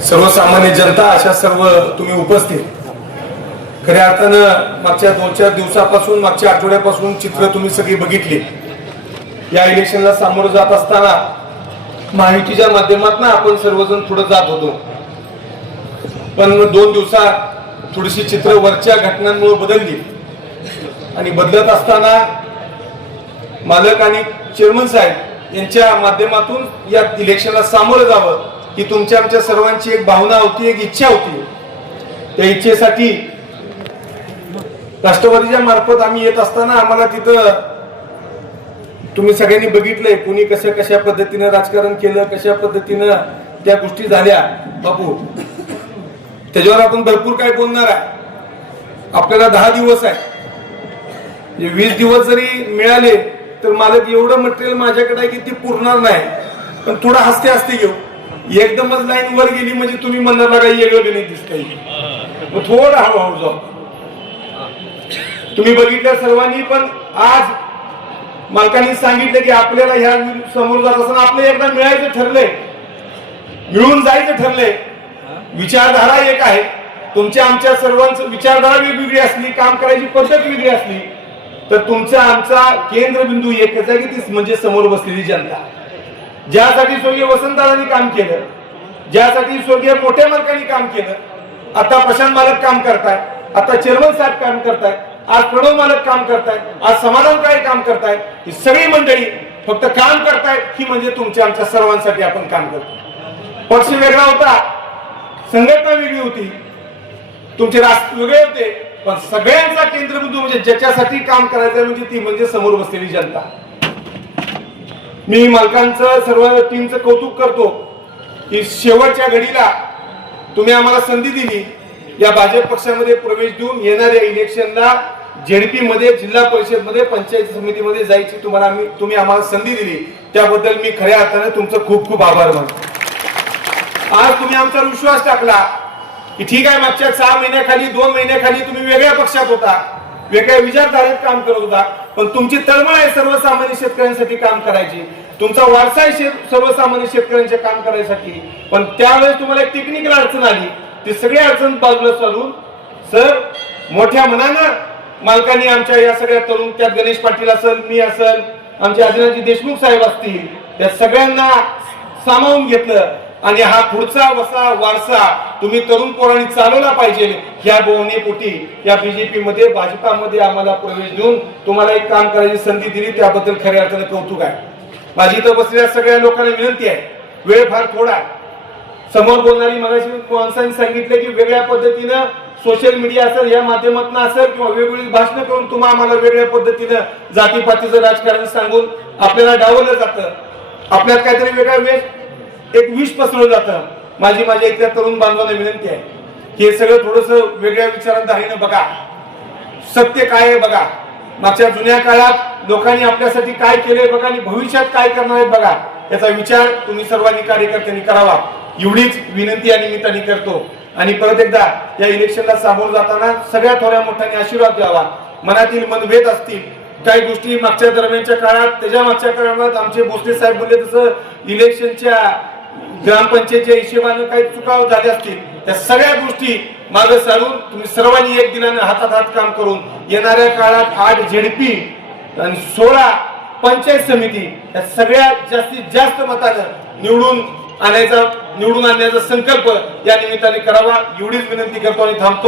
सर्वसामान्य जनता अशा सर्व तुम्ही उपस्थित, खऱ्या अर्थानं मागच्या 2-4 दिवसापासून, मागच्या आठवड्यापासून चित्र तुम्ही सगळी बघितली। या इलेक्शनला सामोरं जात असताना माहितीच्या माध्यमातून आपण सर्वजण पुढे जात होतो, पण 2 दिवसात थोडीशी चित्र वरच्या घटनांमुळे बदलली आणि बदलत असताना मालक आणि चेअरमन साहेब यांच्या माध्यमातून या इलेक्शनला सामोरं जावं ही तुमच्या आमच्या सर्वांची एक भावना होती, एक इच्छा होती। त्या इच्छेसाठी राष्ट्रवादीच्या मार्फत आम्ही येत असताना आम्हाला तिथं तुम्ही सगळ्यांनी बघितलंय कोणी कशा पद्धतीने राजकारण केलं, कशा पद्धतीने त्या गोष्टी झाल्या। बापू, त्याच्यावर आपण भरपूर काय बोलणार आहे। आपल्याला 10 दिवस आहे, 20 दिवस जरी मिळाले तर मालक एवढं मटेरियल माझ्याकडे आहे की ती पुरणार नाही, पण थोडं हसते हसते घेऊ। एकदमच लाईन वर गेली म्हणजे तुम्ही म्हणणार लागा वेगळं नाही दिसतंय, मग थोडं हळूहळू जाऊ। तुम्ही बघितलं सर्वांनी, पण आज मालकांनी सांगितलं की आपल्याला ह्या समोर जात असताना आपलं एकदा मिळायचं ठरलंय, मिळून जायचं ठरलंय। विचारधारा एक आहे, तुमच्या आमच्या सर्वांचं विचारधारा वेगवेगळी असली, काम करायची पद्धत वेगळी असली, तर तुमचा आमचा केंद्रबिंदू एकच आहे की ती म्हणजे समोर बसलेली जनता। ज्यासाठी स्वर्गीय वसंतदादांनी काम केलं, ज्यासाठी स्वर्गीय मोठ्या मालकांनी काम केलं, आता प्रशांत मालक काम करताय, आता चेअरमन साहेब काम करताय, आज प्रणव मालक काम करताय, आज समाधान काय काम करताय, ही सगळी मंडळी फक्त काम करताय ही म्हणजे तुमच्या आमच्या सर्वांसाठी आपण काम करतो। पक्ष वेगळा होता, संघटना वेगळी होती, तुमचे राष्ट्र वेगळे होते, पण सगळ्यांचा केंद्रबिंदू म्हणजे ज्याच्यासाठी काम करायचं म्हणजे ती म्हणजे समोर बसलेली जनता। मी मालकांचं सर्व टीमचं कौतुक करतो की शेवटच्या घडीला तुम्ही आम्हाला संधी दिली या भाजप पक्षामध्ये प्रवेश देऊन येणाऱ्या इलेक्शनला जेडपी मध्ये, जिल्हा परिषद मध्ये, पंचायत समितीमध्ये जायची तुम्ही आम्हाला संधी दिली, त्याबद्दल मी खऱ्या अर्थाने तुमचं खूप खूप आभार मानतो। आज तुम्ही आमचा विश्वास टाकला की ठीक आहे, मागच्या 6 महिन्याखाली 2 महिन्याखाली तुम्ही वेगळ्या पक्षात होता, वेगळ्या विचारधारेत काम करत होता, पण तुमची तळमळ आहे सर्वसामान्य शेतकऱ्यांसाठी काम करायची, तुमचा वारसा आहे सर्वसामान्य शेतकऱ्यांचे काम करायसाठी, पण त्यावेळेस तुम्हाला एक टेक्निकल अडचण आली, ती सगळी अडचण बाजूला चालून सर मोठ्या मनानं मालकांनी आमच्या या सगळ्या तरुण, त्यात गणेश पाटील असेल, मी असेल, आमचे आदिनाथजी देशमुख साहेब असतील, त्या सगळ्यांना सामावून घेतलं आणि हा पुढचा वारसा तुम्ही तरुण पोरांनी चालवला पाहिजे ह्या भावनेपोटी या बीजेपी मध्ये, भाजपामध्ये आम्हाला प्रवेश देऊन तुम्हाला एक काम करायची संधी दिली, त्याबद्दल खऱ्या अर्थाने कौतुक आहे। माझी इथं बसलेल्या सगळ्या लोकांना विनंती आहे, वेळ फार थोडा आहे। समोर बोलणारी मगाशी माणसांनी सांगितलं की वेगळ्या पद्धतीनं सोशल मीडिया असेल, या माध्यमातून असेल किंवा वेगवेगळी भाषणं करून तुम्हाला आम्हाला वेगळ्या पद्धतीनं जातीपातीचं राजकारण सांगून आपल्याला डावललं जातं, आपल्यात काहीतरी वेगळा एक विष पसरवलं जातं। माझ्या इथल्या तरुण बांधवांना विनंती आहे की हे सगळं थोडंसं वेगळ्या विचारधारेनं बघा, सत्य काय आहे बघा, मागच्या जुन्या काळात लोकांनी आपल्यासाठी काय केलंय बघा आणि भविष्यात काय करणार आहेत बघा, याचा विचार तुम्ही सर्वांनी कार्यकर्त्यांनी करावा, एवढीच विनंती या निमित्ताने करतो। आणि परत एकदा या इलेक्शनला सामोरं जाताना सगळ्या थोड्या मोठ्याने आशीर्वाद द्यावा। मनातील मनभेद असतील, काही गोष्टी मागच्या दरम्यानच्या काळात, त्याच्या मागच्या काळात आमचे भोसले साहेब बोलले तसं इलेक्शनच्या ग्रामपंचायतच्या हिशोबाने काही चुका झाल्या असतील, त्या सगळ्या गोष्टी मागे सारून तुम्ही सर्वांनी एक दिलाने हातात हात काम करून येणाऱ्या काळात 8 जेडपी आणि 16 पंचायत समिती या सगळ्यात जास्तीत जास्त मतानं निवडून आणण्याचा संकल्प या निमित्ताने करावा, एवढीच विनंती करतो आणि थांबतो।